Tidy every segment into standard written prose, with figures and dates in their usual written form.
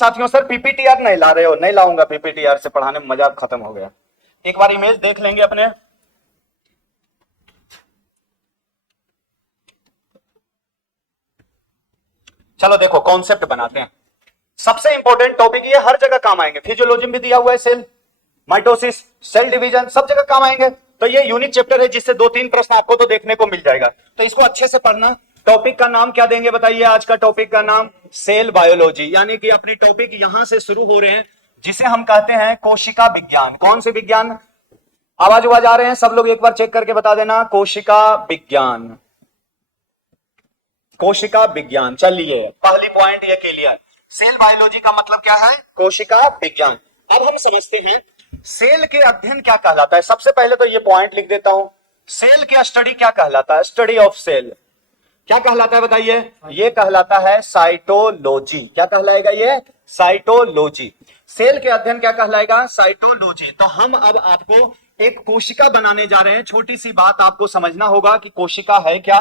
साथियों सर पीपीटीआर नहीं ला रहे हो, नहीं लाऊंगा पीपीटीआर से पढ़ाने में मजा खत्म हो गया। एक बार इमेज देख लेंगे अपने। चलो देखो कॉन्सेप्ट बनाते हैं। सबसे इंपॉर्टेंट टॉपिक ये, हर जगह काम आएंगे। फिजियोलॉजी में भी दिया हुआ है, सेल, माइटोसिस, सेल डिवीजन, सब जगह काम आएंगे। तो ये यूनिक चैप्टर है जिससे 2-3 प्रश्न आपको तो देखने को मिल जाएगा, तो इसको अच्छे से पढ़ना। टॉपिक का नाम क्या देंगे बताइए? आज का टॉपिक का नाम सेल बायोलॉजी, यानी कि अपनी टॉपिक यहां से शुरू हो रहे हैं जिसे हम कहते हैं कोशिका विज्ञान। कौन से विज्ञान? आवाज आ रहे हैं सब लोग? एक बार चेक करके बता देना। कोशिका विज्ञान, कोशिका विज्ञान। चलिए पहली पॉइंट ये क्लियर। सेल बायोलॉजी का मतलब क्या है? कोशिका विज्ञान। अब हम समझते हैं सेल के अध्ययन क्या कहलाता है। सबसे पहले तो ये पॉइंट लिख देता हूं, सेल के स्टडी क्या कहलाता है? स्टडी ऑफ सेल क्या कहलाता है बताइए? ये कहलाता है साइटोलॉजी। क्या कहलाएगा ये? साइटोलॉजी। सेल के अध्ययन क्या कहलाएगा? साइटोलॉजी। तो हम अब आपको एक कोशिका बनाने जा रहे हैं। छोटी सी बात आपको समझना होगा कि कोशिका है क्या?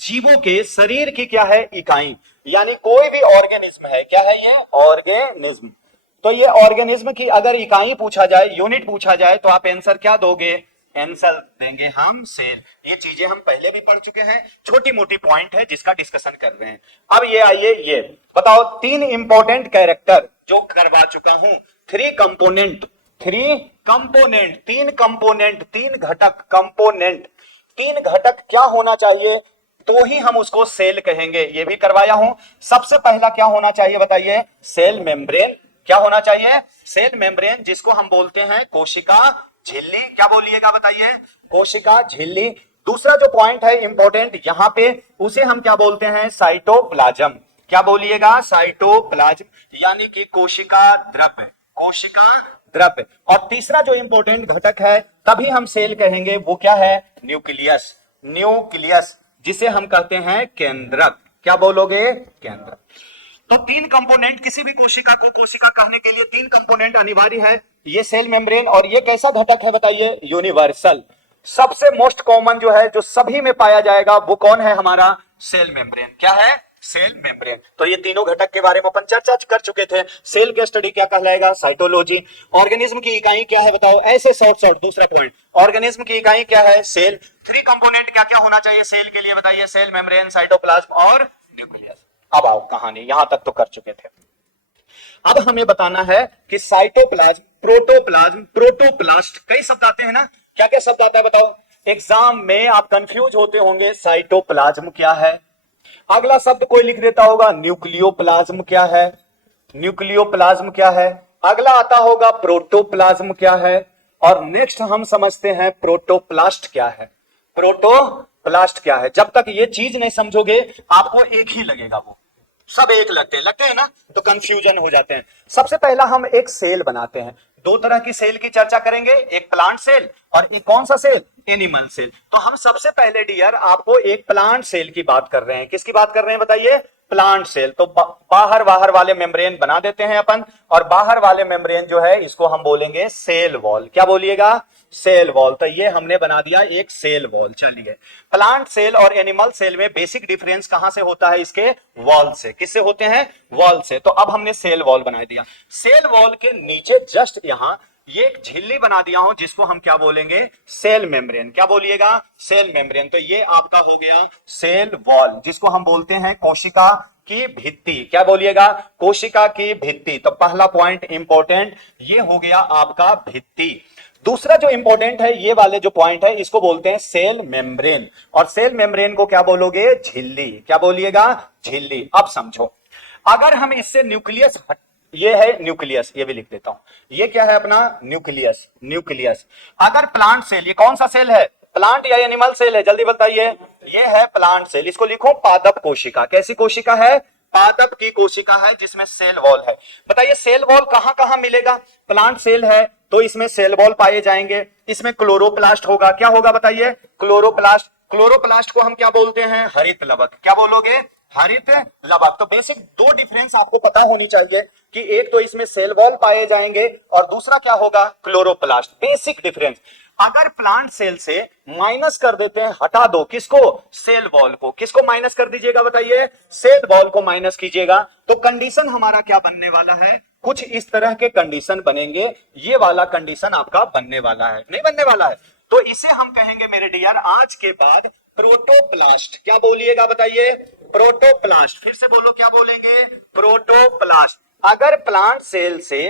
जीवों के शरीर की क्या है? इकाई, यानी कोई भी ऑर्गेनिज्म है। क्या है ये? ऑर्गेनिज्म। तो ये ऑर्गेनिज्म की अगर इकाई पूछा जाए, यूनिट पूछा जाए, तो आप आंसर क्या दोगे? आंसर देंगे हम सेल। ये चीजें हम पहले भी पढ़ चुके हैं, छोटी मोटी पॉइंट है जिसका डिस्कशन कर रहे हैं। अब ये आइए, ये बताओ 3 इंपॉर्टेंट कैरेक्टर जो करवा चुका हूं। 3 कंपोनेंट, 3 कंपोनेंट, 3 घटक, कंपोनेंट, 3 घटक क्या होना चाहिए तो ही हम उसको सेल कहेंगे, ये भी करवाया हूं। सबसे पहला क्या होना चाहिए बताइए? Cell membrane. क्या होना चाहिए? सेल मेम्ब्रेन, जिसको हम बोलते हैं कोशिका झिल्ली। क्या बोलिएगा बताइए? कोशिका झिल्ली। दूसरा जो पॉइंट है इंपॉर्टेंट यहां पे, उसे हम क्या बोलते हैं? साइटोप्लाज्म। क्या बोलिएगा? साइटोप्लाज्म, यानी कि कोशिका द्रव्य, कोशिका द्रव्य। और तीसरा जो इंपॉर्टेंट घटक है तभी हम सेल कहेंगे, वो क्या है? न्यूक्लियस। न्यूक्लियस, जिसे हम कहते हैं केंद्रक। क्या बोलोगे? केंद्रक। तो 3 कंपोनेंट, किसी भी कोशिका को कोशिका कहने के लिए 3 कंपोनेंट अनिवार्य है। ये सेल मेम्ब्रेन, और ये कैसा घटक है बताइए? यूनिवर्सल। सबसे मोस्ट कॉमन जो है, जो सभी में पाया जाएगा, वो कौन है? हमारा सेल मेम्ब्रेन। क्या है? Cell membrane. तो ये तीनों घटक के बारे में अपन चर्चा कर चुके थे। सेल के स्टडी क्या कहलाएगा? साइटोलॉजी। ऑर्गेनिज्म की इकाई क्या है बताओ? ऐसे शॉर्ट दूसरा पॉइंट, ऑर्गेनिज्म की इकाई क्या है? सेल। 3 कंपोनेंट क्या क्या होना चाहिए सेल के लिए बताइए? सेल मेम्ब्रेन, साइटोप्लाज्म और न्यूक्लियस। अब आओ कहानी, यहां तक तो कर चुके थे। अब हमें बताना है कि साइटोप्लाज्म, प्रोटोप्लाज्म, प्रोटोप्लास्ट, कई शब्द आते हैं ना। क्या क्या शब्द आता है बताओ? एग्जाम में आप कंफ्यूज होते होंगे, साइटोप्लाज्म क्या है। अगला शब्द कोई लिख देता होगा न्यूक्लियोप्लाज्म क्या है, न्यूक्लियोप्लाज्म क्या है। अगला आता होगा प्रोटोप्लाज्म क्या है, और नेक्स्ट हम समझते हैं प्रोटोप्लास्ट क्या है। प्रोटोप्लास्ट क्या है? जब तक ये चीज नहीं समझोगे आपको एक ही लगेगा, वो सब एक लगते हैं ना, तो कंफ्यूजन हो जाते हैं। सबसे पहला हम एक सेल बनाते हैं। 2 तरह की सेल की चर्चा करेंगे, एक प्लांट सेल और एक कौन सा सेल? Animal cell. तो हम सबसे पहले डियर आपको एक प्लांट सेल की बात कर रहे हैं। किसकी बात कर रहे हैं बताइए? Plant cell. तो बाहर वाले मेम्ब्रेन बना देते हैं अपन, और बाहर वाले मेम्ब्रेन जो है इसको हम बोलेंगे सेल वॉल। क्या बोलिएगा? Cell wall. तो ये हमने बना दिया एक सेल वॉल। चलिए, प्लांट सेल और एनिमल सेल में बेसिक डिफरेंस कहां से होता है? इसके वॉल से। किससे होते हैं? वॉल से। तो अब हमने सेल वॉल बना दिया। सेल वॉल के नीचे जस्ट यहां ये एक झिल्ली बना दिया हूं, जिसको हम क्या बोलेंगे? Cell membrane. क्या बोलिएगा? Cell membrane. तो ये आपका हो गया सेल वॉल, जिसको हम बोलते हैं कोशिका की भित्ति। क्या बोलिएगा? कोशिका की भित्ति। तो पहला पॉइंट इंपॉर्टेंट ये हो गया आपका भित्ति। दूसरा जो इंपॉर्टेंट है, ये वाले जो पॉइंट है, इसको बोलते हैं सेल मेम्ब्रेन, और सेल मेम्ब्रेन को क्या बोलोगे? झिल्ली। क्या बोलिएगा? झिल्ली। अब समझो, अगर हम इससे न्यूक्लियस, ये है न्यूक्लियस, ये भी लिख देता हूं। ये क्या है अपना? न्यूक्लियस। न्यूक्लियस। अगर प्लांट सेल, ये कौन सा सेल है? प्लांट या एनिमल सेल है? जल्दी बताइए। ये है प्लांट सेल। इसको लिखो पादप कोशिका। कैसी कोशिका है? पादप की कोशिका है, जिसमें सेल वॉल है। बताइए सेल वॉल कहां कहां मिलेगा? प्लांट सेल है तो इसमें सेल वॉल पाए जाएंगे। इसमें क्लोरोप्लास्ट होगा। क्या होगा बताइए? क्लोरोप्लास्ट। क्लोरोप्लास्ट को हम क्या बोलते हैं? हरित लवक। क्या बोलोगे? हरित लवक। तो बेसिक 2 डिफरेंस आपको पता होनी चाहिए कि एक तो इसमें सेल वॉल पाए जाएंगे और दूसरा क्या होगा? क्लोरोप्लास्ट। Basic difference. अगर प्लांट सेल से माइनस कर देते हैं, हटा दो, किसको? सेल वॉल को। किसको माइनस कर दीजिएगा बताइए? सेल वॉल को माइनस कीजिएगा, तो कंडीशन हमारा क्या बनने वाला है, कुछ इस तरह के कंडीशन बनेंगे। ये वाला कंडीशन आपका बनने वाला है, नहीं बनने वाला है, तो इसे हम कहेंगे मेरे डियर आज के बाद प्रोटोप्लास्ट। क्या बोलिएगा बताइए, प्रोटोप्लास्ट। फिर से बोलो, क्या बोलेंगे, प्रोटोप्लास्ट। अगर प्लांट सेल से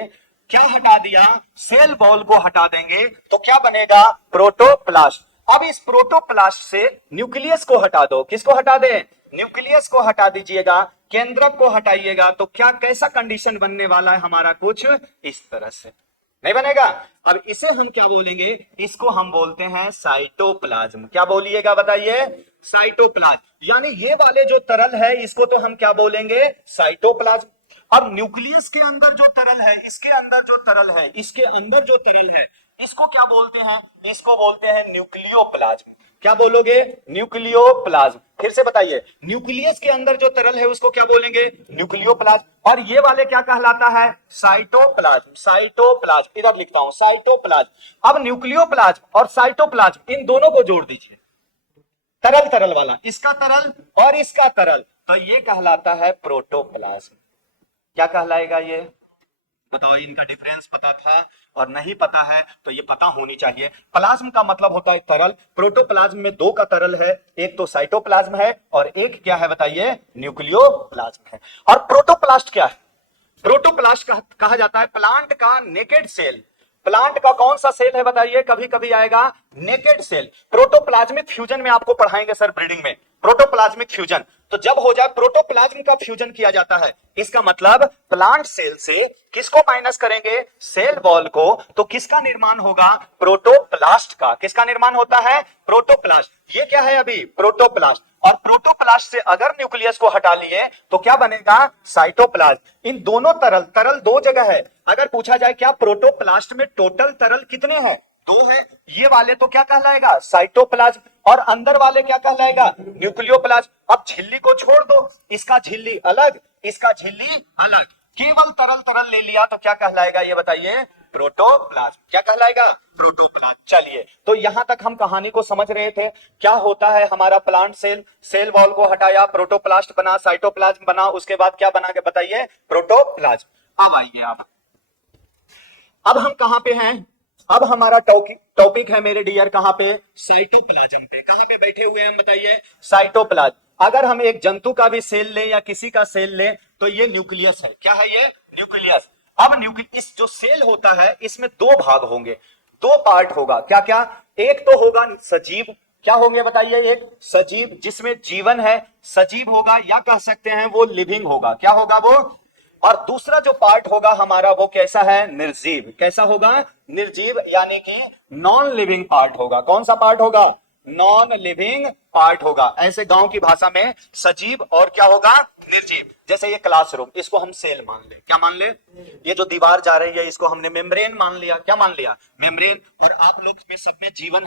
क्या हटा दिया, सेल वॉल को हटा देंगे तो क्या बनेगा, प्रोटोप्लास्ट। अब इस प्रोटोप्लास्ट से न्यूक्लियस को हटा दो, किसको हटा दें, न्यूक्लियस को हटा दीजिएगा, केंद्रक को हटाइएगा, तो क्या कैसा कंडीशन बनने वाला है हमारा, कुछ इस तरह से, नहीं बनेगा। अब इसे हम क्या बोलेंगे, इसको हम बोलते हैं साइटोप्लाज्म। क्या बोलिएगा बताइए, साइटोप्लाज्म। यानी ये वाले जो तरल है इसको तो हम क्या बोलेंगे, साइटोप्लाज्म। अब न्यूक्लियस के अंदर जो तरल है, इसके अंदर जो तरल है, इसके अंदर जो तरल है, इसको क्या बोलते हैं, इसको बोलते हैं न्यूक्लियोप्लाज्म। क्या बोलोगे, न्यूक्लियोप्लाज्म। फिर से बताइए, न्यूक्लियस के अंदर जो तरल है उसको क्या बोलेंगे, न्यूक्लियोप्लाज्म। और ये वाले क्या कहलाता है, साइटोप्लाज्म। साइटोप्लाज्म इधर लिखता हूं, साइटोप्लाज्म। अब न्यूक्लियोप्लाज्म और साइटोप्लाज्म इन दोनों को जोड़ दीजिए, तरल तरल वाला, इसका तरल और इसका तरल, तो ये कहलाता है प्रोटोप्लाज्म। क्या कहलाएगा ये बताओ, इनका डिफरेंस पता था और नहीं पता है तो ये पता होनी चाहिए। प्लाज्म का मतलब होता है तरल, प्रोटोप्लाज्म में दो का तरल है, एक तो साइटोप्लाज्म है और एक क्या है बताइए, न्यूक्लियोप्लाज्म है। और प्रोटोप्लास्ट क्या है, प्रोटोप्लास्ट कहा जाता है प्लांट का नेकेड सेल। प्लांट का कौन सा सेल है बताइए, कभी कभी आएगा नेकेड सेल। प्रोटोप्लाज्मिक फ्यूजन में आपको पढ़ाएंगे सर ब्रीडिंग में, प्रोटोप्लाज्मिक फ्यूजन। तो जब हो जाए प्रोटोप्लाज्म का फ्यूजन किया जाता है, इसका मतलब प्लांट सेल से किसको माइनस करेंगे, सेल वॉल को, तो किसका निर्माण होगा, प्रोटोप्लास्ट का। किसका निर्माण होता है, प्रोटोप्लास्ट। ये क्या है अभी, प्रोटोप्लास्ट। और प्रोटोप्लास्ट से अगर न्यूक्लियस को हटा लिए तो क्या बनेगा, साइटोप्लाज्म। इन दोनों तरल, तरल दो जगह है। अगर पूछा जाए क्या प्रोटोप्लास्ट में टोटल तरल कितने हैं, दो है, ये वाले तो क्या कहलाएगा, साइटोप्लाज्म। और अंदर वाले क्या कहलाएगा, न्यूक्लियोप्लाज्म। अब झिल्ली को छोड़ दो, इसका झिल्ली अलग, इसका झिल्ली अलग, केवल तरल तरल ले लिया तो क्या कहलाएगा ये बताइए, प्रोटोप्लाज्म। क्या कहलाएगा, प्रोटोप्लाज्म। चलिए, तो यहां तक हम कहानी को समझ रहे थे। क्या होता है हमारा प्लांट सेल, सेल वॉल को हटाया, प्रोटोप्लास्ट बना, साइटोप्लाज्म बना, उसके बाद क्या बना के बताइए, प्रोटोप्लाज्म। अब आइए अब हम कहां पे हैं, अब हमारा टॉपिक है मेरे डियर कहां पे, साइटोप्लाज्म पे। कहां पे बैठे हुए हैं हम बताइए, साइटोप्लाज्म। अगर हम एक जंतु का भी सेल लें या किसी का सेल लें तो ये न्यूक्लियस है। क्या है ये, न्यूक्लियस। अब न्यूक्लियस जो सेल होता है इसमें दो भाग होंगे, दो पार्ट होगा। क्या क्या, एक तो होगा सजीव। क्या होंगे बताइए, एक सजीव जिसमें जीवन है, सजीव होगा, या कह सकते हैं वो लिविंग होगा। क्या होगा वो, और दूसरा जो पार्ट होगा हमारा वो कैसा है, निर्जीव। कैसा होगा, निर्जीव, यानी कि नॉन लिविंग पार्ट होगा। कौन सा पार्ट होगा, नॉन लिविंग पार्ट होगा। ऐसे गांव की भाषा में सजीव और क्या होगा, निर्जीव। जैसे ये क्लासरूम, इसको हम सेल मान ले, क्या मान ले, ये जो दीवार जा रही है इसको हमने मेम्ब्रेन मान लिया। क्या मान लिया, मेम्ब्रेन। और आप लोग में सब में जीवन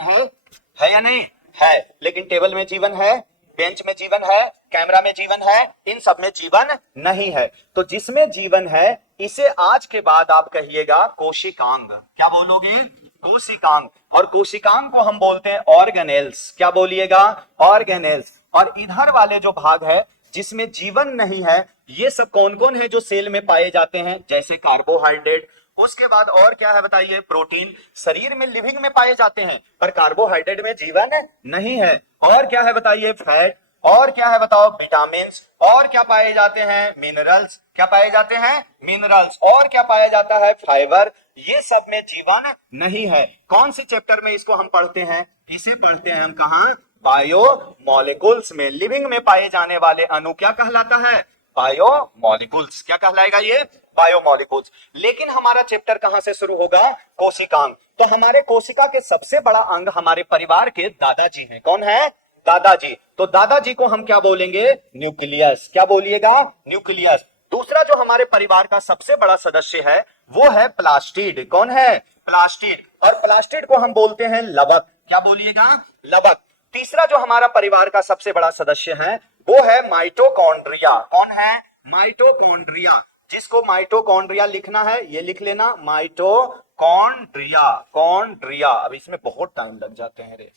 है या नहीं है, लेकिन टेबल में जीवन है, बेंच में जीवन है, कैमरा में जीवन है, इन सब में जीवन नहीं है। तो जिसमें जीवन है इसे आज के बाद आप कहिएगा कोशिकांग। क्या बोलोगे, कोशिकांग। और कोशिकांग को हम बोलते हैं ऑर्गेनेल्स। क्या बोलिएगा, ऑर्गेनेल्स। और इधर वाले जो भाग है जिसमें जीवन नहीं है, ये सब कौन कौन है जो सेल में पाए जाते हैं, जैसे कार्बोहाइड्रेट, उसके बाद और क्या है बताइए, प्रोटीन। शरीर में लिविंग में पाए जाते हैं पर कार्बोहाइड्रेट में जीवन नहीं है। और क्या है बताइए, फैट। और क्या है बताओ, विटामिन। और क्या पाए जाते हैं, मिनरल्स। क्या पाए जाते हैं, मिनरल्स। और क्या पाया जाता है, फाइबर। ये सब में जीवन नहीं है। कौन से चैप्टर में इसको हम पढ़ते हैं, इसे पढ़ते हैं हम कहां, बायोमोलिकुल्स में। लिविंग में पाए जाने वाले अणु क्या कहलाता है, बायोमोलिकुल्स। क्या कहलाएगा ये, बायोमोलिकुल्स। लेकिन हमारा चैप्टर कहां से शुरू होगा, कोशिकांग। तो हमारे कोशिका के सबसे बड़ा अंग हमारे परिवार के दादाजी हैं। कौन है, दादाजी। तो दादाजी को हम क्या बोलेंगे, न्यूक्लियस। क्या बोलिएगा, न्यूक्लियस। दूसरा जो हमारे परिवार का सबसे बड़ा सदस्य है वो है प्लास्टिड। कौन है, प्लास्टिड। और प्लास्टिड को हम बोलते हैं लवक। क्या बोलिएगा, लवक। तीसरा जो हमारा परिवार का सबसे बड़ा सदस्य है वो है माइटोकॉन्ड्रिया। कौन है, माइटोकॉन्ड्रिया। जिसको माइटोकॉन्ड्रिया लिखना है ये लिख लेना, माइटोकॉन्ड्रिया, कॉन्ड्रिया। अब इसमें बहुत टाइम लग जाते हैं रे,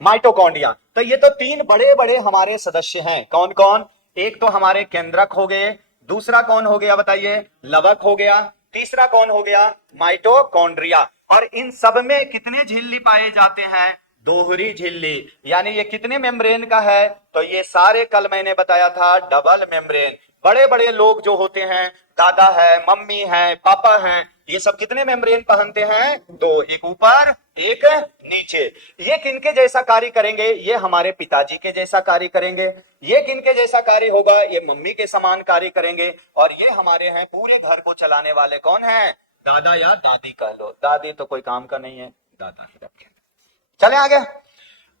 माइटोकॉन्ड्रिया। तो ये तो तीन बड़े बड़े हमारे सदस्य हैं। कौन कौन, एक तो हमारे केंद्रक हो गए, दूसरा कौन हो गया बताइए, लवक हो गया, तीसरा कौन हो गया, माइटोकॉन्ड्रिया। और इन सब में कितने झिल्ली पाए जाते हैं, दोहरी झिल्ली। यानी ये कितने मेम्ब्रेन का है, तो ये सारे कल मैंने बताया था डबल मेम्ब्रेन। बड़े बड़े लोग जो होते हैं, दादा है, मम्मी है, पापा है, ये सब कितने मेम्ब्रेन पहनते हैं, दो, एक ऊपर एक नीचे। ये किनके जैसा कार्य करेंगे, ये हमारे पिताजी के जैसा कार्य करेंगे। ये किनके जैसा कार्य होगा, ये मम्मी के समान कार्य करेंगे। और ये हमारे हैं पूरे घर को चलाने वाले कौन है, दादा या दादी कह लो, दादी तो कोई काम का नहीं है, दादा ही रखें। चले आगे।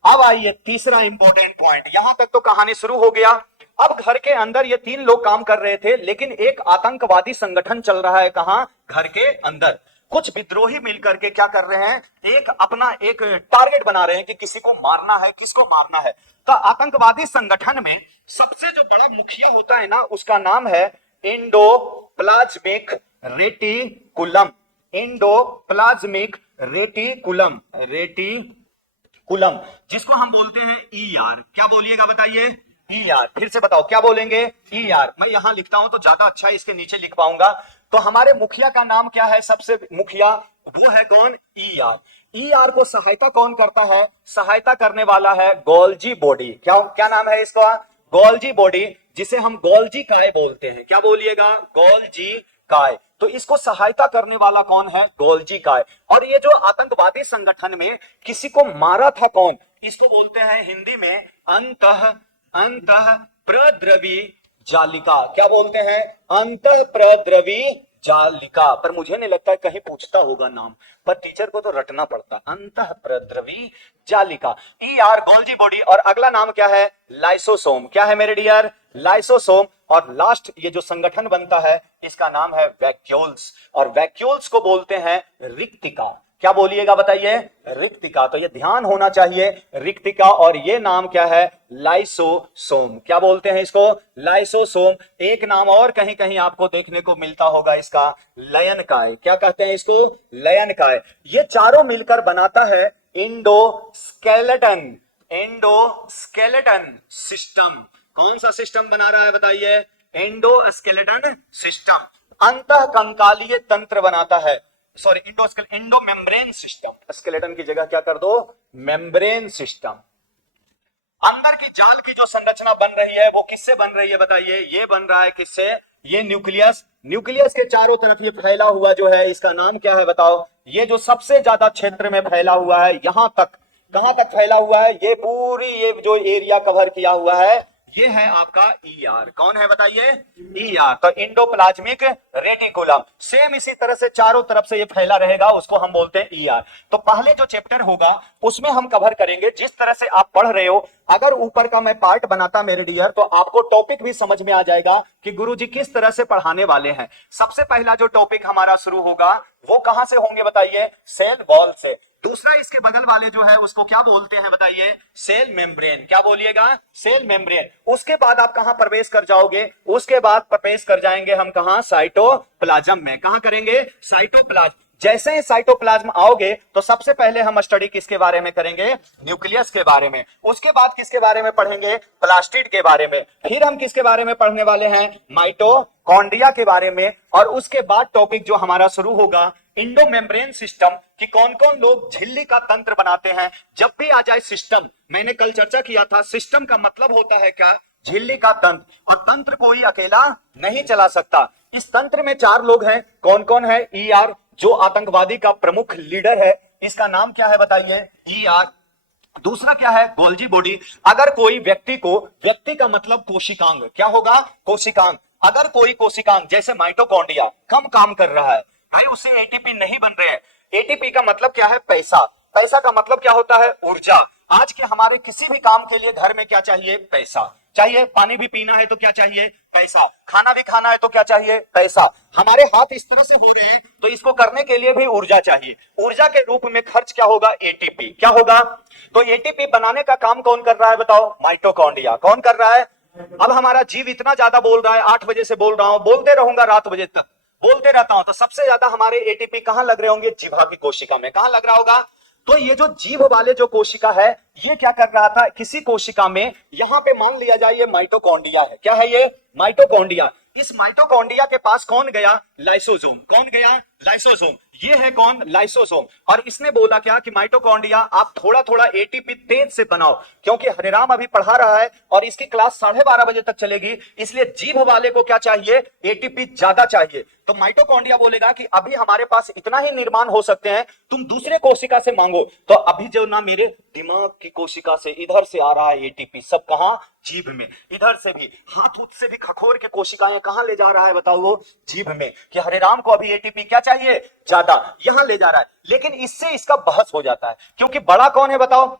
अब आइए तीसरा इंपॉर्टेंट पॉइंट, यहां तक तो कहानी शुरू हो गया। अब घर के अंदर ये तीन लोग काम कर रहे थे, लेकिन एक आतंकवादी संगठन चल रहा है, कहां, घर के अंदर। कुछ विद्रोही मिलकर के क्या कर रहे हैं, एक अपना एक टारगेट बना रहे हैं कि किसी को मारना है, किसको मारना है। तो आतंकवादी संगठन में सबसे जो बड़ा मुखिया होता है ना, उसका नाम है endoplasmic reticulum. Endoplasmic reticulum, reticulum, जिसको हम बोलते हैं ईआर। क्या बोलिएगा बताइए, ईआर। फिर से बताओ क्या बोलेंगे, ईआर। मैं यहां लिखता हूं तो ज्यादा अच्छा है, इसके नीचे लिख पाऊंगा। तो हमारे मुखिया का नाम क्या है, सबसे मुखिया वो है कौन, ईआर। ईआर को सहायता कौन करता है, सहायता करने वाला है गोल्जी बॉडी। क्या क्या नाम है इसका, गोल्जी बॉडी, जिसे हम गोल्जी काय बोलते हैं। क्या बोलिएगा, गोल्जी काय। तो इसको सहायता करने वाला कौन है, गोल्जी काय। और ये जो आतंकवादी संगठन में किसी को मारा था कौन, इसको बोलते हैं हिंदी में अंतः प्रद्रवी जालिका। क्या बोलते हैं, अंतः प्रद्रवी जालिका। पर मुझे नहीं लगता कहीं पूछता होगा नाम, पर टीचर को तो रटना पड़ता, अंतः प्रद्रवी जालिका, ईआर, गोल्जी बॉडी। और अगला नाम क्या है, लाइसोसोम। क्या है मेरे डियर, लाइसोसोम। और लास्ट ये जो संगठन बनता है, इसका नाम है वैक्यूल्स। और वैक्यूल्स को बोलते हैं रिक्तिका। क्या बोलिएगा बताइए, रिक्तिका। तो ये ध्यान होना चाहिए, रिक्तिका। और ये नाम क्या है, लाइसोसोम। क्या बोलते हैं इसको, लाइसोसोम। एक नाम और कहीं कहीं आपको देखने को मिलता होगा इसका, लयनकाय। क्या कहते हैं इसको, लयनकाय। ये चारों मिलकर बनाता है एंडोस्केलेटन, एंडोस्केलेटन सिस्टम। कौन सा सिस्टम बना रहा है बताइए, एंडोस्केलेटन सिस्टम। अंतःकंकालीय तंत्र बनाता है, sorry Indo membrane system. Skeleton की जगह क्या कर दो, मेम्ब्रेन सिस्टम। अंदर की जाल की जो संरचना बन रही है वो किससे बन रही है बताइए, ये बन रहा है किससे, ये न्यूक्लियस। न्यूक्लियस के चारों तरफ ये फैला हुआ जो है, इसका नाम क्या है बताओ। ये जो सबसे ज्यादा क्षेत्र में फैला हुआ है, यहां तक, कहां तक फैला हुआ है, ये पूरी ये जो एरिया कवर किया हुआ है, ये है आपका ईआर। कौन है बताइए, ईआर। तो इंडोप्लाज्मिक रेटिकुलम। सेम इसी तरह से चारों तरफ से ये फैला रहेगा, उसको हम बोलते हैं ईआर। तो पहले जो चैप्टर होगा उसमें हम कवर करेंगे, जिस तरह से आप पढ़ रहे हो, अगर ऊपर का मैं पार्ट बनाता मेरे डियर, तो आपको टॉपिक भी समझ में आ जाएगा कि गुरुजी किस तरह से पढ़ाने वाले हैं। सबसे पहला जो टॉपिक हमारा शुरू होगा वो कहां से होंगे बताइए, सेल वॉल से। दूसरा इसके बगल वाले जो है उसको क्या बोलते हैं बताइए, सेल मेम्ब्रेन। क्या बोलिएगा, सेल मेम्ब्रेन। उसके बाद आप कहां प्रवेश कर जाओगे, उसके बाद प्रवेश कर जाएंगे हम कहां, साइटोप्लाज्म में। कहां करेंगे, साइटोप्लाज्म। जैसे ही साइटोप्लाज्म आओगे तो सबसे पहले हम स्टडी किसके बारे में करेंगे, न्यूक्लियस के बारे में। उसके बाद किसके बारे में पढ़ेंगे, प्लास्टिड के बारे में। फिर हम किसके बारे में पढ़ने वाले हैं, माइटोकॉन्ड्रिया के बारे में। और उसके बाद टॉपिक जो हमारा शुरू होगा, इंडो मेम्ब्रेन सिस्टम, कि कौन कौन लोग झिल्ली का तंत्र बनाते हैं। जब भी आ जाए सिस्टम, मैंने कल चर्चा किया था, सिस्टम का मतलब होता है क्या, झिल्ली का तंत्र। और तंत्र कोई अकेला नहीं चला सकता। इस तंत्र में चार लोग हैं, कौन कौन है, ईआर, जो आतंकवादी का प्रमुख लीडर है, इसका नाम क्या है बताइए, ईआर। दूसरा क्या है, गोल्जी बॉडी। अगर कोई व्यक्ति को, व्यक्ति का मतलब कोशिकांग, क्या होगा, कोशिकांग। अगर कोई कोशिकांग जैसे माइटोकॉन्ड्रिया कम काम कर रहा है भाई, उससे एटीपी नहीं बन रहे हैं। एटीपी का मतलब क्या है, पैसा। पैसा का मतलब क्या होता है, ऊर्जा। आज के हमारे किसी भी काम के लिए घर में क्या चाहिए, पैसा चाहिए। पानी भी पीना है तो क्या चाहिए, पैसा। खाना भी खाना है तो क्या चाहिए, पैसा। हमारे हाथ इस तरह से हो रहे हैं तो इसको करने के लिए भी ऊर्जा चाहिए। ऊर्जा के रूप में खर्च क्या होगा, एटीपी। क्या होगा, तो एटीपी बनाने का काम कौन कर रहा है बताओ, माइटोकॉन्ड्रिया। कौन कर रहा है। अब हमारा जीव इतना ज्यादा बोल रहा है, 8 बजे से बोल रहा हूं, बोलते रहूंगा रात बजे तक, बोलते रहता हूं। तो सबसे ज्यादा हमारे एटीपी कहां लग रहे होंगे, जिह्वा की कोशिका में। कहां लग रहा होगा, तो ये जो जीभ वाले जो कोशिका है, ये क्या कर रहा था, किसी कोशिका में यहां पे मान लिया जाए ये माइटोकॉन्ड्रिया है। क्या है ये? माइटोकॉन्ड्रिया। इस माइटोकॉन्ड्रिया के पास कौन गया? लाइसोसोम। कौन गया? लाइसोसोम। ये है कौन? लाइसोसोम। और इसने बोला क्या कि माइटोकॉन्ड्रिया आप थोड़ा थोड़ा एटीपी तेज से बनाओ, क्योंकि हरिराम अभी पढ़ा रहा है और इसकी क्लास 12:30 बजे तक चलेगी, इसलिए जीभ वाले को क्या चाहिए? एटीपी ज्यादा चाहिए। तो माइटोकॉन्ड्रिया बोलेगा कि अभी हमारे पास इतना ही निर्माण हो सकते हैं, तुम दूसरे कोशिका से मांगो। तो अभी जो ना मेरे दिमाग की कोशिका से इधर से आ रहा है एटीपी, सब कहां? जीभ में। इधर से भी हाथ उत से भी खखोर के कोशिकाएं कहां ले जा रहा है बताओ? वो जीभ में। कि हरिराम को अभी एटीपी क्या चाहिए? ज्यादा, यहां ले जा रहा है। लेकिन इससे इसका बहस हो जाता है, क्योंकि बड़ा कौन है बताओ?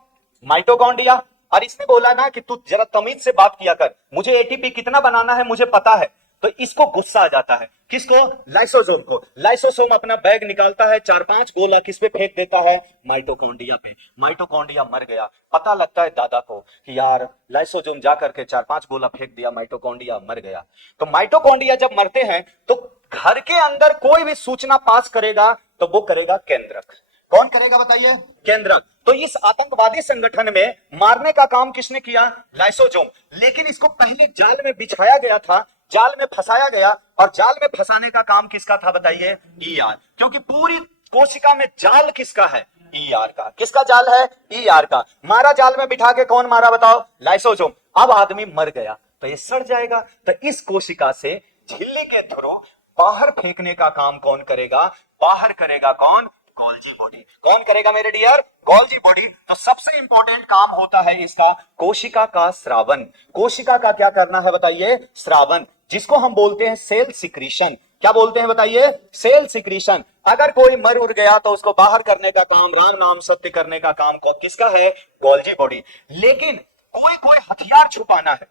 माइटोकॉन्ड्रिया। और इसने बोला ना कि तू जरा तमीज से बात किया कर, मुझे एटीपी कितना बनाना है मुझे पता है। तो इसको गुस्सा आ जाता है। किसको? लाइसोसोम को। लाइसोसोम अपना बैग निकालता है, 4-5 गोला किस पे फेंक देता है? माइटोकॉन्ड्रिया पे। माइटोकॉन्ड्रिया मर गया। पता लगता है दादा को कि यार लाइसोसोम जाकर के 4-5 गोला फेंक दिया, माइटोकॉन्ड्रिया मर गया। तो माइटोकॉन्ड्रिया जब मरते हैं तो घर के अंदर कोई भी सूचना पास करेगा तो वो करेगा केंद्रक। कौन करेगा बताइए? केंद्रक। तो इस आतंकवादी संगठन में मारने का काम किसने किया? लाइसोसोम। लेकिन इसको पहले जाल में बिछाया गया था, जाल में फंसाया गया, और जाल में फंसाने का काम किसका था बताइए? ईआर। क्योंकि पूरी कोशिका में जाल किसका है? ईआर का। किसका जाल है? ईआर का। मारा जाल में बिठा के, कौन मारा बताओ? लाइसोसोम। अब आदमी मर गया तो ये सड़ जाएगा, तो इस कोशिका से झिल्ली के थ्रू बाहर फेंकने का काम कौन करेगा? बाहर करेगा कौन? Golgi body. कौन करेगा मेरे डियर? Golgi body. तो सबसे इंपॉर्टेंट काम होता है इसका कोशिका का स्रावन। कोशिका का क्या करना है बताइए? स्रावन, जिसको हम बोलते हैं सेल सिक्रीशन। क्या बोलते हैं बताइए? Cell secretion. अगर कोई मर उड़ गया तो उसको बाहर करने का काम, राम नाम सत्य करने का काम किसका है? Golgi body. लेकिन कोई कोई हथियार छुपाना है,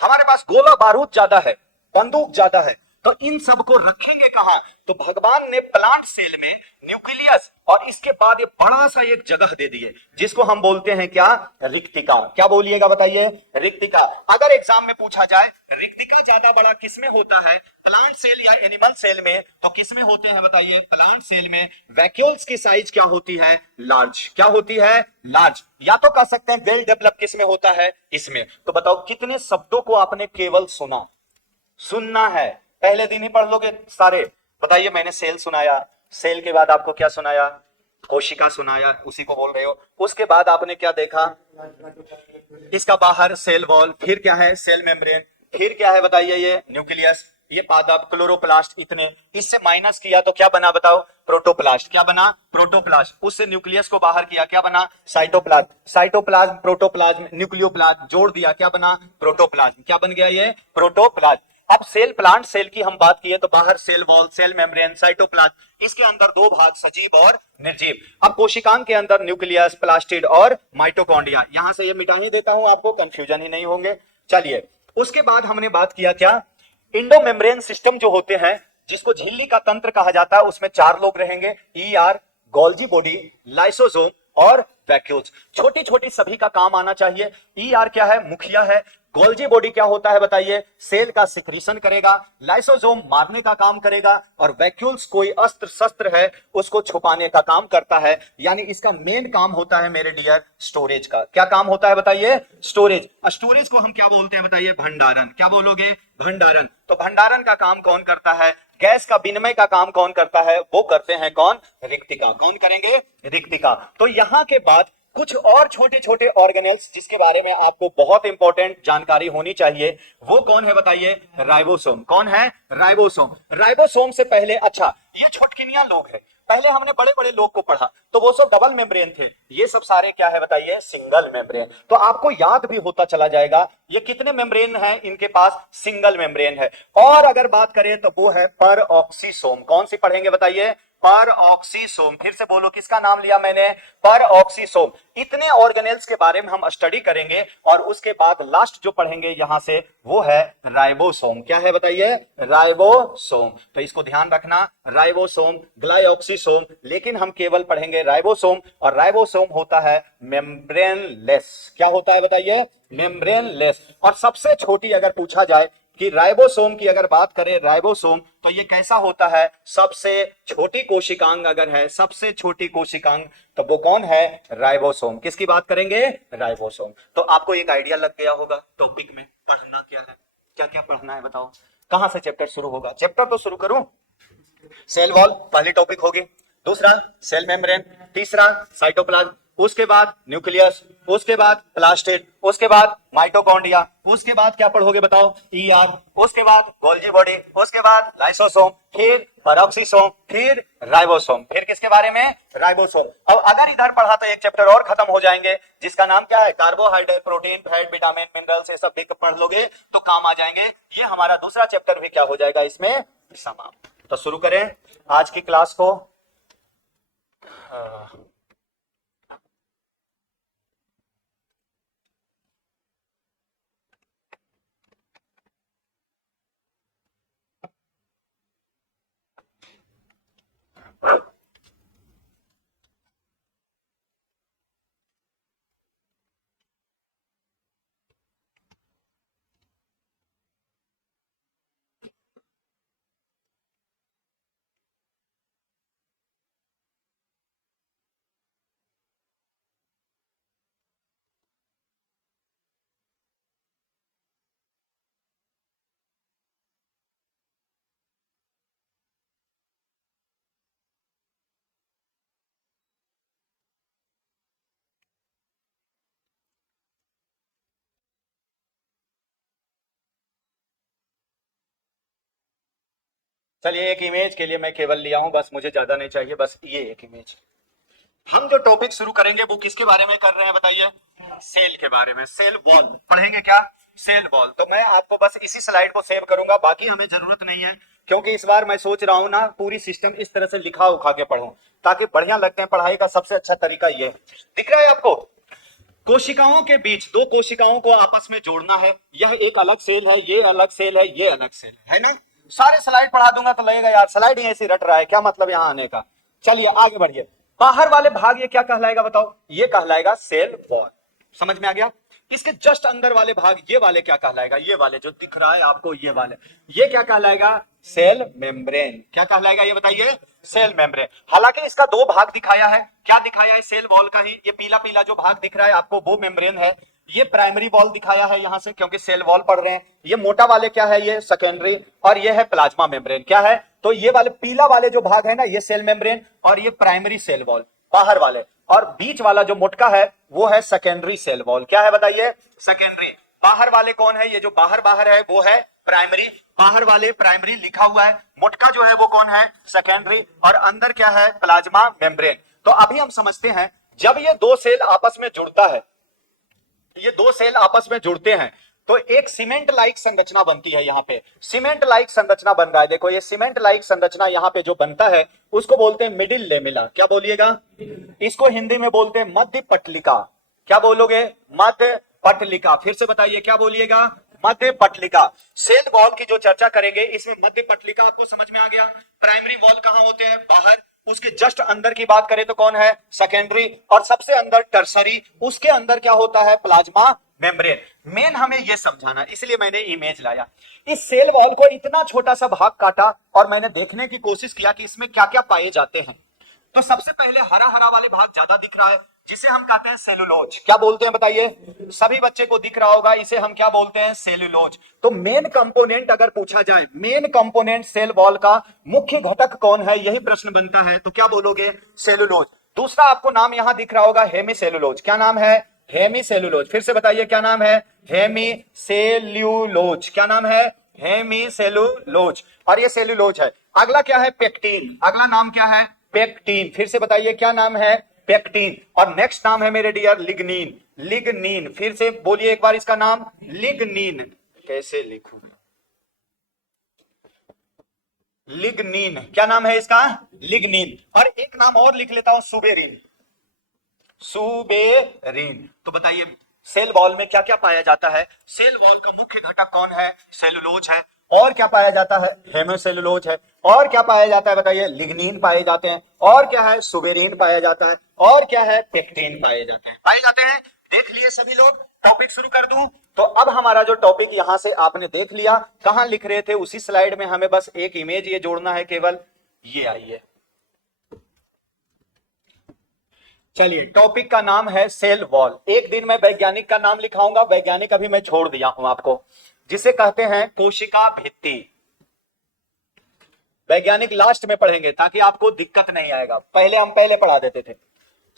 हमारे पास गोला बारूद ज्यादा है, बंदूक ज्यादा है, तो इन सब को रखेंगे कहां? तो भगवान ने प्लांट सेल में न्यूक्लियस और इसके बाद ये बड़ा सा एक जगह दे दिए, जिसको हम बोलते हैं क्या? रिक्तिका। क्या बोलिएगा बताइए? रिक्तिका। अगर एग्जाम में पूछा जाए रिक्तिका ज्यादा बड़ा किसमें होता है, प्लांट सेल या एनिमल सेल में, तो किसमें होते हैं बताइए? प्लांट सेल में। वैक्यूल्स की साइज क्या होती है? लार्ज। क्या होती है? लार्ज। या तो कह सकते हैं वेल डेवलप किसमें होता है? इसमें। तो बताओ कितने शब्दों को आपने केवल सुना? सुनना है, पहले दिन ही पढ़ लोगे सारे। बताइए, मैंने सेल सुनाया, सेल के बाद आपको क्या सुनाया? कोशिका सुनाया, उसी को बोल रहे हो। उसके बाद आपने क्या देखा? इसका बाहर सेल वॉल, फिर क्या है? सेल मेम्ब्रेन, फिर क्या है बताइए? ये न्यूक्लियस, ये पादप, क्लोरोप्लास्ट। इतने इससे माइनस किया तो क्या बना बताओ? प्रोटोप्लास्ट। क्या बना? प्रोटोप्लास्ट। उससे न्यूक्लियस को बाहर किया, क्या बना? साइटोप्लाज्म। साइटोप्लाज्म, प्रोटोप्लाज्म, न्यूक्लियोप्लाज्म जोड़ दिया, क्या बना? प्रोटोप्लाज्म। क्या बन गया ये? प्रोटोप्लाज्म। अब सेल, प्लांट सेल की हम बात किए तो बाहर cell wall, cell membrane, cytoplasm. इसके अंदर दो भाग, सजीव और निर्जीव। अब कोशिकांग के अंदर न्यूक्लियस, प्लास्टिड और माइटोकॉन्ड्रिया। यहां से ये मिटा ही देता हूं, आपको कंफ्यूजन ही नहीं होंगे। चलिए, उसके बाद हमने बात किया क्या? इंडोमेम्ब्रेन सिस्टम जो होते हैं, जिसको झिल्ली का तंत्र कहा जाता है, उसमें 4 लोग रहेंगे, ईआर, गोल्जी बॉडी, लाइसोसोम और वैक्यूल्स। छोटी छोटी सभी का काम आना चाहिए। ईआर क्या है? मुखिया है। गोल्जी बॉडी क्या होता है बताइए? सेल का सिक्रीशन करेगा। लाइसोसोम मारने का काम करेगा, और वैक्यूल्स कोई अस्त्र शस्त्र है उसको छुपाने का काम करता है। यानी इसका मेन काम होता है मेरे डियर स्टोरेज का। क्या काम होता है बताइए? स्टोरेज। स्टोरेज को हम क्या बोलते हैं बताइए? भंडारण। क्या बोलोगे? भंडारण। तो भंडारण का काम कौन करता है? गैस का विनिमय का काम कौन करता है? वो करते हैं कौन? रिक्तिका। कौन करेंगे? रिक्तिका। तो यहां के बाद कुछ और छोटे छोटे ऑर्गेनेल्स जिसके बारे में आपको बहुत इंपॉर्टेंट जानकारी होनी चाहिए, वो कौन है बताइए? राइबोसोम। कौन है? राइबोसोम। राइबोसोम से पहले, अच्छा ये छोटकिनिया लोग हैं, पहले हमने बड़े बड़े लोग को पढ़ा तो वो सब डबल मेम्ब्रेन थे, ये सब सारे क्या है बताइए? Single membrane. तो आपको याद भी होता चला जाएगा ये कितने मेम्ब्रेन है इनके पास? सिंगल मेम्ब्रेन है। और अगर बात करें तो वो है पर ऑक्सीसोम। कौन सी पढ़ेंगे बताइए? पर ऑक्सीसोम। फिर से बोलो, किसका नाम लिया मैंने? पर ऑक्सीसोम। इतने ऑर्गेनेल्स के बारे में हम स्टडी करेंगे, और उसके बाद लास्ट जो पढ़ेंगे यहां से वो है राइबोसोम। क्या है बताइए? राइबोसोम। तो इसको ध्यान रखना, राइबोसोम, ग्लाइऑक्सीसोम, लेकिन हम केवल पढ़ेंगे राइबोसोम। और राइबोसोम होता है मेम्ब्रेनलेस। क्या होता है बताइए? मेम्ब्रेनलेस। और सबसे छोटी अगर पूछा जाए कि राइबोसोम की अगर बात करें, राइबोसोम तो ये कैसा होता है, सबसे छोटी कोशिकांग अगर है, सबसे छोटी कोशिकांग, तो वो कौन है, राइबोसोम। किसकी बात करेंगे, राइबोसोम। तो आपको एक आइडिया लग गया होगा टॉपिक में पढ़ना क्या है, क्या क्या पढ़ना है, बताओ कहां से चैप्टर शुरू होगा। चैप्टर तो शुरू करूं, सेल वॉल पहली टॉपिक होगी, दूसरा सेल मेम्ब्रेन, तीसरा साइटोप्लाज्म, उसके बाद न्यूक्लियस, उसके बाद प्लास्टिड, उसके बाद माइटोकॉन्ड्रिया, उसके बाद क्या पढ़ोगे बताओ, ईआर, उसके बाद गोल्जी बॉडी, उसके बाद लाइसोसोम, फिर पेरोक्सिसोम, फिर राइबोसोम, फिर किसके बारे में, राइबोसोम। अब अगर इधर पढ़ा तो एक चैप्टर और खत्म हो जाएंगे, जिसका नाम क्या है, carbohydrate, protein, fat, vitamin, minerals, ये सब भी पढ़ लोगे तो काम आ जाएंगे। ये हमारा दूसरा चैप्टर भी क्या हो जाएगा इसमें समाप्त। तो शुरू करें आज की क्लास को। चलिए एक इमेज के लिए मैं केवल लिया हूं, बस मुझे ज्यादा नहीं चाहिए, बस ये एक इमेज। हम जो टॉपिक शुरू करेंगे वो किसके बारे में कर रहे हैं बताइए, सेल के बारे में। सेल वॉल पढ़ेंगे क्या, सेल वॉल। तो मैं आपको बस इसी स्लाइड को सेव करूंगा, बाकी हमें जरूरत नहीं है, क्योंकि इस बार मैं सोच रहा हूं ना पूरी सिस्टम इस तरह से लिखा उखा के पढ़ूं ताकि बढ़िया लगते हैं। पढ़ाई का सबसे अच्छा तरीका ये दिख रहा है आपको, कोशिकाओं के बीच दो कोशिकाओं को आपस में जोड़ना है। यह एक अलग सेल है, ये अलग सेल है, ये अलग सेल है ना। सारे स्लाइड पढ़ा दूंगा तो लगेगा यार स्लाइड ही ऐसी रट रहा है, क्या मतलब यहां आने का। चलिए आगे बढ़िए। बाहर वाले भाग ये क्या कहलाएगा बताओ, ये कहलाएगा सेल वॉल। समझ में आ गया। इसके जस्ट अंदर वाले भाग ये वाले क्या कहलाएगा, ये वाले जो दिख रहा है आपको, ये वाले, ये क्या कहलाएगा, सेल मेम्ब्रेन। क्या कहलाएगा ये बताइए, सेल मेम्ब्रेन। हालांकि इसका दो भाग दिखाया है, क्या दिखाया है, सेल वॉल का ही ये पीला पीला जो भाग दिख रहा है आपको वो मेम्ब्रेन है। ये प्राइमरी वॉल दिखाया है यहां से, क्योंकि सेल वॉल पढ़ रहे हैं। ये मोटा वाले क्या है, ये सेकेंडरी, और ये है प्लाज्मा मेम्ब्रेन। क्या है, तो ये वाले पीला वाले जो भाग है ना, ये सेल मेम्ब्रेन, और ये प्राइमरी सेल वॉल बाहर वाले, और बीच वाला जो मोटका है वो है सेकेंडरी सेल वॉल। क्या है बताइए, सेकेंडरी। बाहर वाले कौन है, ये जो बाहर बाहर है वो है प्राइमरी, बाहर वाले प्राइमरी लिखा हुआ है। मोटका जो है वो कौन है, सेकेंडरी, और अंदर क्या है, प्लाज्मा मेम्ब्रेन। तो अभी हम समझते हैं, जब ये दो सेल आपस में जुड़ता है, ये दो सेल आपस में जुड़ते हैं तो एक सीमेंट लाइक संरचना बनती है। यहाँ पे सीमेंट लाइक संरचना बन रहा है, देखो ये सीमेंट लाइक संरचना यहाँ पे जो बनता है उसको बोलते हैं मिडिल लेमिला। क्या बोलिएगा, इसको हिंदी में बोलते हैं मध्य पटलिका। क्या बोलोगे, मध्य पटलिका। फिर से बताइए क्या बोलिएगा, मध्य पटलिका। सेल वॉल की जो चर्चा करेंगे इसमें मध्य पटलिका आपको समझ में आ गया। प्राइमरी वॉल कहां होते हैं, बाहर। उसके जस्ट अंदर की बात करें तो कौन है, सेकेंडरी, और सबसे अंदर टर्सरी। उसके अंदर क्या होता है, प्लाज्मा मेम्ब्रेन। मेन हमें यह समझाना, इसलिए मैंने इमेज लाया। इस सेल वॉल को इतना छोटा सा भाग काटा और मैंने देखने की कोशिश किया कि इसमें क्या क्या पाए जाते हैं। तो सबसे पहले हरा हरा वाले भाग ज्यादा दिख रहा है, जिसे हम कहते हैं सेलुलोज। क्या बोलते हैं बताइए, सभी बच्चे को दिख रहा होगा, इसे हम क्या बोलते हैं, सेलुलोज। तो मेन कंपोनेंट अगर पूछा जाए, मेन कंपोनेंट सेल वॉल का मुख्य घटक कौन है, यही प्रश्न बनता है, तो क्या बोलोगे, सेलुलोज। दूसरा आपको नाम यहां दिख रहा होगा, हेमीसेलुलोज। क्या नाम है, हेमीसेलुलोज। फिर से बताइए क्या नाम है, हेमीसेल्यूलोज। क्या नाम है, हेमीसेलुलोज, और ये सेलुलोज है। अगला क्या है, पेक्टिन। अगला नाम क्या है, पेक्टिन। फिर से बताइए क्या नाम है, पेक्टिन। और नेक्स्ट नाम है मेरे डियर, लिग्निन। लिग्निन, फिर से बोलिए एक बार इसका नाम, लिग्निन। कैसे लिखूं, लिग्निन। क्या नाम है इसका, लिग्निन। और एक नाम और लिख लेता हूं, सुबेरिन। सुबेरिन। तो बताइए सेल वॉल में क्या क्या पाया जाता है, सेल वॉल का मुख्य घटक कौन है, सेलुलोज है। और क्या पाया जाता है, हेमोसेलुलोज है। और क्या पाया जाता है बताइए, लिग्निन पाए जाते हैं। और क्या है, सुबेरिन पाया जाता है। और क्या है, पेक्टिन पाए जाते हैं, पाए जाते हैं। देख लिए सभी लोग? टॉपिक शुरू कर दूं? तो अब हमारा जो टॉपिक यहां से आपने देख लिया, कहां लिख रहे थे उसी स्लाइड में, हमें बस एक इमेज ये जोड़ना है केवल, ये आइए। चलिए, टॉपिक का नाम है सेल वॉल। एक दिन मैं वैज्ञानिक का नाम लिखाऊंगा, वैज्ञानिक अभी मैं छोड़ दिया हूं आपको, जिसे कहते हैं कोशिका भित्ति। वैज्ञानिक लास्ट में पढ़ेंगे ताकि आपको दिक्कत नहीं आएगा, पहले हम पहले पढ़ा देते थे।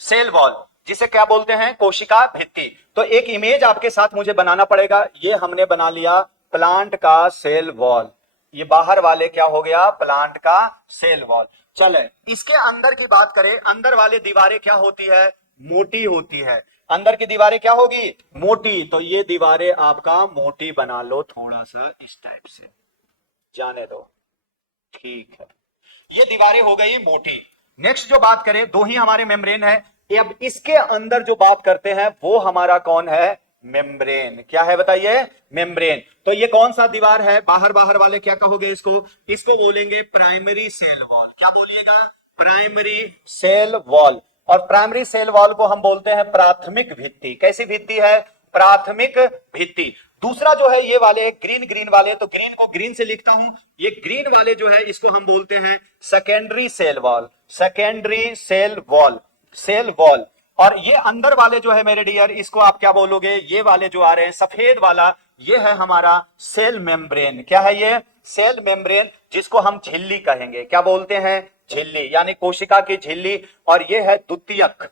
सेल वॉल जिसे क्या बोलते हैं? कोशिका भित्ति। तो एक इमेज आपके साथ मुझे बनाना पड़ेगा। ये हमने बना लिया प्लांट का सेल वॉल, ये बाहर वाले क्या हो गया? प्लांट का सेल वॉल। चले, इसके अंदर की बात करें, अंदर वाले दीवारें क्या होती है? मोटी होती है। अंदर की दीवारें क्या होगी? मोटी। तो ये दीवारें आपका मोटी बना लो, थोड़ा सा इस टाइप से, जाने दो, ठीक है। ये दीवारें हो गई मोटी। नेक्स्ट जो बात करें, दो ही हमारे मेम्ब्रेन है। अब इसके अंदर जो बात करते हैं वो हमारा कौन है? मेम्ब्रेन। क्या है बताइए? मेम्ब्रेन। तो ये कौन सा दीवार है? बाहर बाहर वाले क्या कहोगे इसको? इसको बोलेंगे प्राइमरी सेल वॉल। क्या बोलिएगा? Primary cell wall. और प्राइमरी सेल वॉल को हम बोलते हैं प्राथमिक भित्ति। कैसी भित्ति है? प्राथमिक भित्ति। दूसरा जो है ये वाले ग्रीन ग्रीन वाले, तो ग्रीन को ग्रीन से लिखता हूं, ये ग्रीन वाले जो है इसको हम बोलते हैं secondary cell wall. Secondary cell wall, cell wall. और ये अंदर वाले जो है मेरे डियर, इसको आप क्या बोलोगे? ये वाले जो आ रहे हैं सफेद वाला, ये है हमारा सेल मेम्ब्रेन। क्या है ये? सेल मेम्ब्रेन, जिसको हम झिल्ली कहेंगे। क्या बोलते हैं? झिल्ली, यानी कोशिका की झिल्ली। और ये है द्वितीयक,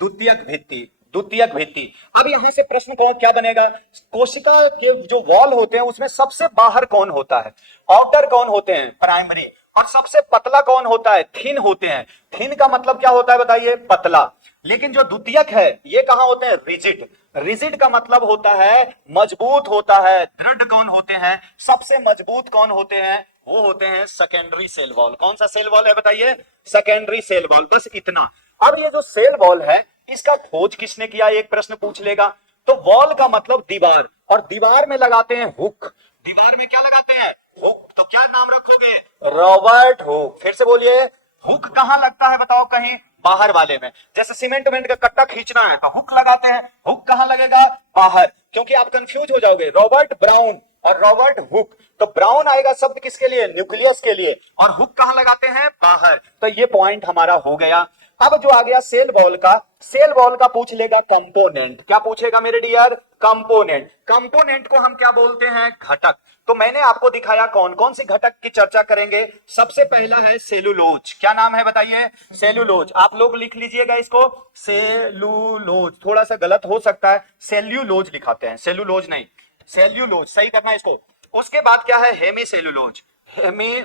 द्वितीयक भित्ति, द्वितीयक भित्ति। अब यहां से प्रश्न कौन क्या बनेगा? कोशिका के जो वॉल होते हैं उसमें सबसे बाहर कौन होता है? आउटर कौन होते हैं? प्राइमरी। और सबसे पतला कौन होता है? थिन होते हैं। थिन का मतलब क्या होता है बताइए? पतला। लेकिन जो द्वितीयक है ये कहां होते हैं? रिजिड। रिजिड का मतलब होता है मजबूत होता है, दृढ़ कौन होते हैं? सबसे मजबूत कौन होते हैं? वो होते हैं सेकेंडरी सेल वॉल। कौन सा सेल वॉल है बताइए? Secondary cell wall. बस इतना। अब ये जो सेल वॉल है इसका खोज किसने किया? एक प्रश्न पूछ लेगा। तो वॉल का मतलब दीवार, और दीवार में लगाते हैं हुक। दीवार में क्या लगाते हैं? हुक। तो क्या नाम रखोगे? Robert Hooke. फिर से बोलिए, हुक कहां लगता है बताओ? कहीं बाहर वाले में। जैसे सीमेंट वेमेंट का कट्टा खींचना है तो हुक लगाते हैं। हुक कहां लगेगा? बाहर। क्योंकि आप कंफ्यूज हो जाओगे, रॉबर्ट ब्राउन और रॉबर्ट हुक। तो ब्राउन आएगा शब्द किसके लिए? न्यूक्लियस के लिए। और हुक कहां लगाते हैं? बाहर। तो ये पॉइंट हमारा हो गया। अब जो आ गया सेल वॉल का, सेल वॉल का पूछ लेगा कंपोनेंट। क्या पूछेगा मेरे डियर? कंपोनेंट। कंपोनेंट को हम क्या बोलते हैं? घटक। तो मैंने आपको दिखाया कौन कौन से घटक की चर्चा करेंगे। सबसे पहला है सेलुलोज। क्या नाम है बताइए? सेलुलोज। आप लोग लिख लीजिएगा इसको, सेलुलोज। थोड़ा सा गलत हो सकता है, सेल्यूलोज लिखाते हैं, सेलुलोज नहीं, सेल्यूलोज सही करना इसको। उसके बाद क्या है? Hemicellulose. Hemy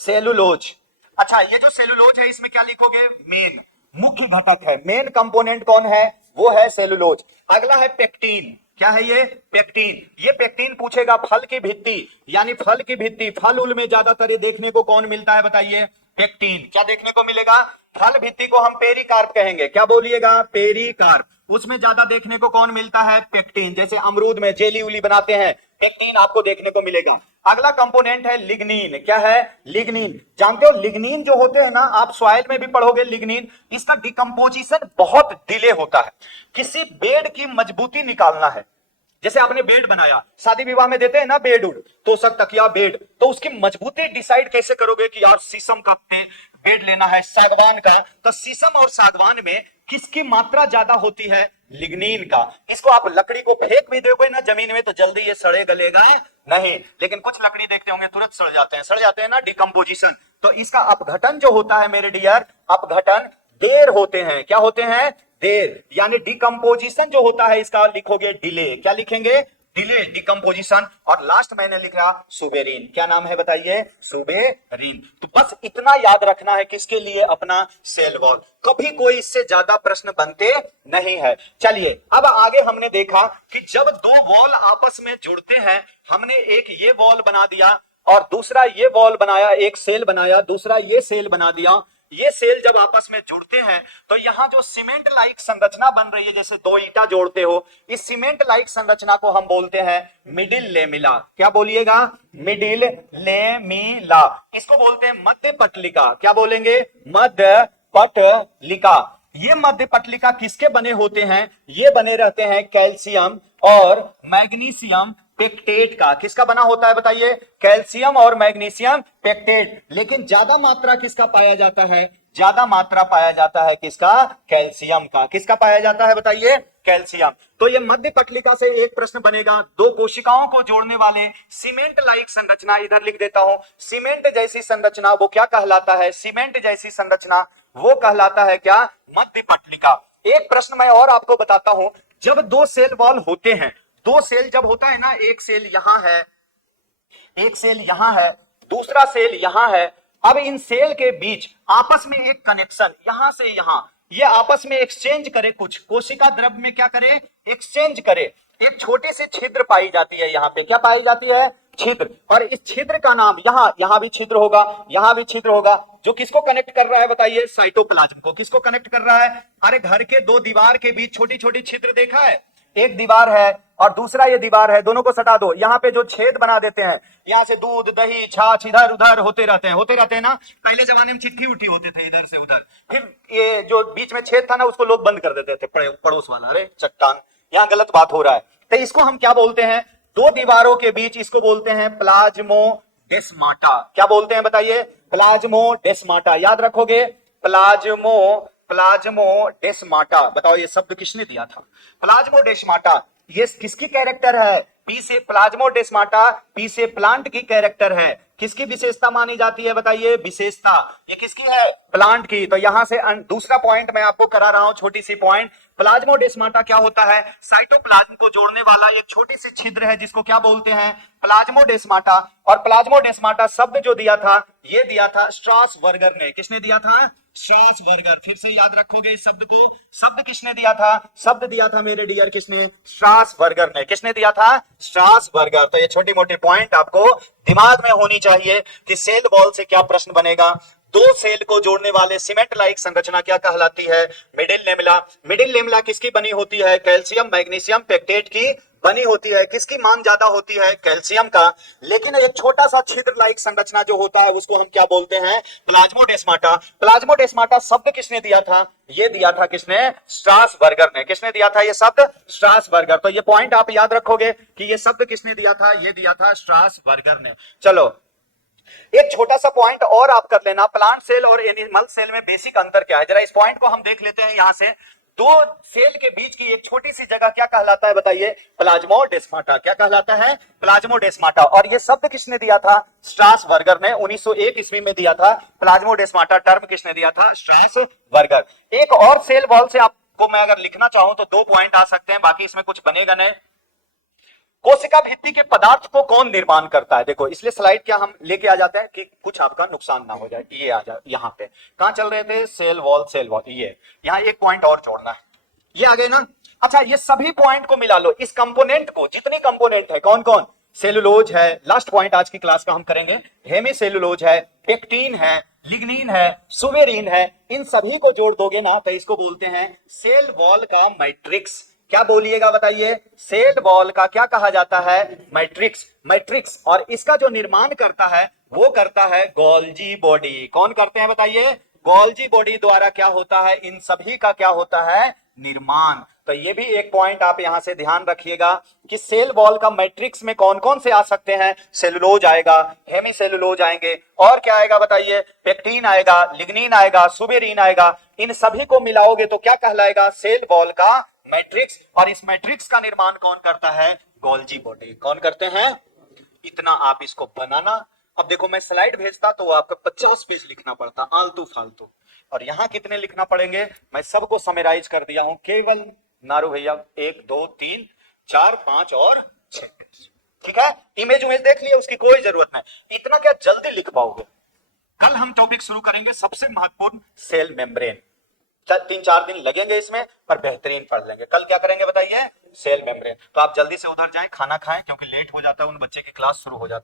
cellulose. अच्छा, ये जो सेलुलोज है इसमें क्या लिखोगे? मेन, मुख्य घटक है। मेन कंपोनेंट कौन है? वो है सेलुलोज। अगला है पेक्टिन। क्या है ये? पेक्टिन। ये पेक्टिन पूछेगा फल की भित्ति, यानी फल की भित्ति। फल उल में ज्यादातर ये देखने को कौन मिलता है बताइए? पेक्टिन। क्या देखने को मिलेगा? फल भित्ति को हम पेरिकार्प कहेंगे। क्या बोलिएगा? पेरिकार्प। उसमें ज्यादा देखने को कौन मिलता है? पेक्टिन। जैसे अमरूद में जेली उली बनाते हैं, पेक्टिन आपको देखने को मिलेगा। अगला कंपोनेंट है लिग्निन। क्या है? लिग्निन। जानते हो लिग्निन जो होते हैं ना, आप सॉइल में भी पढ़ोगे लिग्निन, इसका डिकम्पोजिशन बहुत डिले होता है। किसी बेड की मजबूती निकालना है, जैसे आपने बेड बनाया, शादी विवाह में देते हैं ना बेड उड, तो सब तकिया बेड, तो उसकी मजबूती डिसाइड कैसे करोगे कि यार शीशम का बेड लेना है, सागवान का? तो शीशम और सागवान में किसकी मात्रा ज्यादा होती है? लिग्निन का। इसको आप लकड़ी को फेंक भी दोगे ना जमीन में तो जल्दी ये सड़े गलेगा नहीं, लेकिन कुछ लकड़ी देखते होंगे तुरंत सड़ जाते हैं ना, डिकम्पोजिशन। तो इसका अपघटन जो होता है मेरे डियर, अपघटन देर होते हैं। क्या होते हैं? देर। यानी डिकम्पोजिशन जो होता है इसका लिखोगे डिले। क्या लिखेंगे? Delay, decomposition. और लास्ट मैंने लिखा सुबेरिन। क्या नाम है बताइए? सुबेरिन। तो बस इतना याद रखना है किसके लिए? अपना सेल वॉल। कभी कोई इससे ज्यादा प्रश्न बनते नहीं है। चलिए, अब आगे हमने देखा कि जब दो वॉल आपस में जुड़ते हैं, हमने एक ये वॉल बना दिया और दूसरा ये वॉल बनाया, एक सेल बनाया, दूसरा ये सेल बना दिया। ये सेल जब आपस में जुड़ते हैं तो यहां जो सीमेंट लाइक संरचना बन रही है, जैसे दो ईंटा जोड़ते हो, इस सीमेंट लाइक संरचना को हम बोलते हैं मिडिल लेमिला। क्या बोलिएगा? Middle lamella. इसको बोलते हैं मध्य पटलिका। क्या बोलेंगे? मध्य पटलिका। ये मध्य पटलिका किसके बने होते हैं? ये बने रहते हैं कैल्शियम और मैग्नीशियम पेक्टेट का। किसका बना होता है बताइए? कैल्शियम और मैग्नीशियम पेक्टेट। लेकिन ज्यादा मात्रा किसका पाया जाता है? ज्यादा मात्रा पाया जाता है किसका? कैल्शियम का। किसका पाया जाता है बताइए? कैल्शियम। तो ये मध्य पटलिका से एक प्रश्न बनेगा, दो कोशिकाओं को जोड़ने वाले सीमेंट लाइक संरचना, इधर लिख देता हूं, सीमेंट जैसी संरचना वो क्या कहलाता है? सीमेंट जैसी संरचना वो कहलाता है क्या? मध्य पटलिका। एक प्रश्न मैं और आपको बताता हूं, जब दो सेल वॉल होते हैं, दो सेल जब होता है ना, एक सेल यहां है, एक सेल यहां है, दूसरा सेल यहां है। अब इन सेल के बीच आपस में एक कनेक्शन, यहां से यहां, ये आपस में एक्सचेंज करे, कुछ कोशिका द्रव्य में क्या करे? एक्सचेंज करे। एक छोटी सी छिद्र पाई जाती है, यहां पे क्या पाई जाती है? छिद्र। और इस छिद्र का नाम, यहां भी छिद्र होगा, यहां भी छिद्र होगा, जो किसको कनेक्ट कर रहा है बताइए? साइटोप्लाज्म को। किसको कनेक्ट कर रहा है? अरे घर के दो दीवार के बीच छोटी छोटी छिद्र देखा है? एक दीवार है और दूसरा ये दीवार है, दोनों को सटा दो, यहां पे जो छेद बना देते हैं, यहां से दूध दही छाछ इधर उधर होते रहते हैं ना। पहले जमाने में चिट्ठी उठी होते थे इधर से उधर, फिर ये जो बीच में छेद था ना, उसको लोग बंद कर देते थे, पड़ोस वाला, अरे चट्टान, यहां गलत बात हो रहा है। तो इसको हम क्या बोलते हैं? दो दीवारों के बीच, इसको बोलते हैं प्लाज्मोडेस्माटा। क्या बोलते हैं बताइए? प्लाज्मोडेस्माटा। याद रखोगे, प्लाज्मोडेस्माटा। बताओ ये शब्द किसने दिया था? प्लाज्मोडेस्माटा। ये किसकी कैरेक्टर है? पी से प्लाज्मोडेस्माटा, पी से प्लांट की कैरेक्टर है। किसकी विशेषता मानी जाती है बताइए? विशेषता। ये किसकी है? प्लांट की। तो यहां से दूसरा पॉइंट मैं आपको करा रहा हूं, छोटी सी पॉइंट। प्लाज्मोडेस्माटा क्या होता है? साइटोप्लाज्म को जोड़ने वाला एक छोटी सी छिद्र है, जिसको क्या बोलते हैं? प्लाज्मोडेस्माटा। और प्लाज्मोडेस्माटा शब्द जो दिया था, ये दिया था स्ट्रासबर्गर ने। किसने दिया था? स्ट्रासबर्गर। फिर से याद रखोगे इस शब्द को। शब्द किसने दिया था? शब्द दिया था मेरे डियर किसने? स्ट्रासबर्गर ने। किसने दिया था? स्ट्रासबर्गर। तो ये छोटी मोटी पॉइंट आपको दिमाग में होनी चाहिए कि सेल वॉल से क्या प्रश्न बनेगा। दो सेल को जोड़ने वाले सीमेंट लाइक संरचना क्या कहलाती है? Middle lamella. मिडिल लेमिला किसकी बनी होती है? कैल्शियम मैग्नीशियम पेक्टेट की बनी होती है। किसकी मांग ज्यादा होती है? कैल्शियम का। लेकिन एक छोटा सा छिद्र लाइक संरचना जो होता है, उसको हम क्या बोलते हैं? प्लाज्मोडेस्माटा। प्लाज्मोडेस्माटा शब्द किसने दिया था? ये दिया था किसने? स्ट्रासबर्गर ने। किसने दिया था ये शब्द? स्ट्रासबर्गर। तो ये पॉइंट आप याद रखोगे कि ये शब्द किसने दिया था? ये दिया था स्ट्रासबर्गर ने। चलो एक छोटा सा पॉइंट और आप कर लेना, प्लांट सेल और एनिमल सेल में बेसिक अंतर क्या है, जरा इस पॉइंट को हम देख लेते हैं। यहां से दो सेल के बीच की एक छोटी सी जगह क्या कहलाता है बताइए? प्लाज्मोडेस्माटा। क्या कहलाता है? प्लाज्मोडेस्माटा। और ये शब्द किसने दिया था? स्ट्रासबर्गर ने 1901 ईस्वी में दिया था। प्लाज्मोडेस्माटा टर्म किसने दिया था? स्ट्रासबर्गर। एक और सेल वॉल से आपको मैं अगर लिखना चाहूं तो दो पॉइंट आ सकते हैं, बाकी इसमें कुछ बनेगा नहीं। कोशिका भित्ति के पदार्थ को कौन निर्माण करता है? देखो, इसलिए स्लाइड क्या हम लेके आ जाते हैं कि कुछ आपका नुकसान ना हो जाए। ये आ जाए, यहां पे कहां चल रहे थे? Cell wall, cell wall. ये यहां एक पॉइंट और जोड़ना है, ये आ गए ना। अच्छा, ये सभी पॉइंट को मिला लो, इस कंपोनेंट को, जितने कंपोनेंट है, कौन कौन? सेलुलोज है, लास्ट पॉइंट आज की क्लास का हम करेंगे, हेमीसेलुलोज है, पेक्टिन है, लिग्निन है, सुबेरिन है। इन सभी को जोड़ दोगे ना तो इसको बोलते हैं सेल वॉल का मैट्रिक्स। क्या बोलिएगा बताइए? सेल वॉल का क्या कहा जाता है? मैट्रिक्स। मैट्रिक्स। और इसका जो निर्माण करता है वो करता है गोल्जी बॉडी। कौन करते हैं बताइए? गोल्जी बॉडी द्वारा क्या होता है? इन सभी का क्या होता है? निर्माण। तो ये भी एक पॉइंट आप यहां से ध्यान रखिएगा कि सेल वॉल का मैट्रिक्स में कौन कौन से आ सकते हैं? सेलुलोज आएगा, हेमीसेलुलोज आएंगे, और क्या आएगा बताइए? पेक्टिन आएगा, लिग्निन आएगा, सुबेरिन आएगा। इन सभी को मिलाओगे तो क्या कहलाएगा? सेल वॉल का मैट्रिक्स। और इस मैट्रिक्स का निर्माण कौन करता है? Golgi body. कौन करते हैं? इतना आप इसको बनाना। अब देखो, मैं स्लाइड भेजता तो आपको 50 पेज लिखना पड़ता, आलतू फालतू, और यहां कितने लिखना पड़ेंगे मैं सबको समराइज कर दिया हूं, केवल नारू भैया 1 2 3 4 5 और 6 पेज। ठीक है, इमेज देख लिया, उसकी कोई जरूरत नहीं। इतना क्या जल्दी लिख पाओगे? कल हम टॉपिक शुरू करेंगे, सबसे महत्वपूर्ण सेल मेम्ब्रेन। 3-4 दिन लगेंगे इसमें, पर बेहतरीन पढ़ लेंगे। कल क्या करेंगे बताइए? Cell membrane. तो आप जल्दी से उधर जाएं, खाना खाएं, क्योंकि लेट हो जाता है, उन बच्चे की क्लास शुरू हो जाती है।